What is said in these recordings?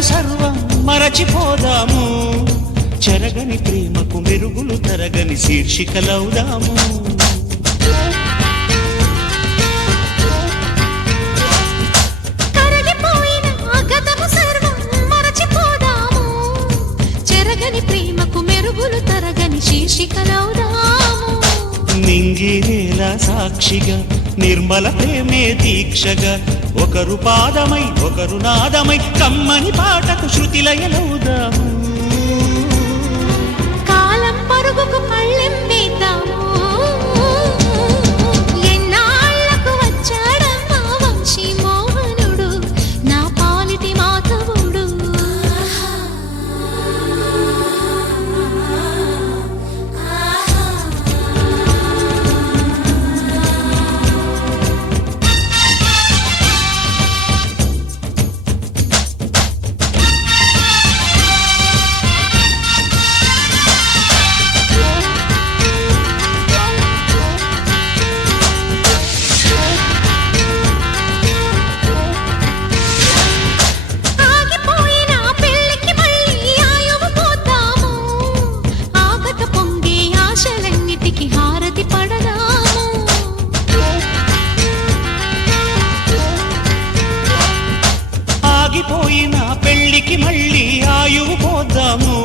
జగతము సర్వం మరచిపోదాము, చెరగని ప్రేమకు మెరుగులు తరగని శీర్షికలవుదాము. కరగిపోయిన గతము సర్వం మరచిపోదాము, చెరగని ప్రేమకు మెరుగులు తరగని శీర్షికలవుదాము. నింగినేల సాక్షిగా నిర్మల ప్రేమే దీక్షగా, ఒకరు పాదమై ఒకరు నాదమై కమ్మని పాటకు శృతిలయలవుదాము. కాలం పరుగుకు పళ్ళెం వేద్దాము, ఎన్నాళ్లకు వచ్చాడమ్మా వంశీ మోహనుడు, నా పాలిటి మాధవుడు. ఆగిపోయిన పెళ్ళికి మళ్ళీ ఆయువు పోద్దాము, ఆగక పొంగే ఆశలన్నిటికీ హారతి పడదాము. ఆగిపోయిన పెళ్లికి మళ్ళీ ఆయువు పోద్దాము,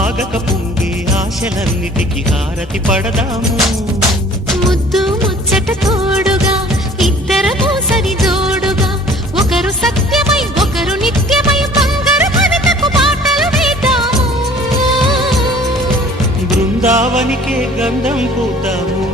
ఆగక పొంగి ఆశలన్నిటికీ హారతి పడదాము. ముద్దు ముచ్చట తోడుగా ఇద్దరము సరి జోడుగా, ఒకరు సత్యమై ఒకరు నిత్యమై బంగారు భవితకు బాటలు వేద్దాము. బృందావనికే గంధం పూద్దాము,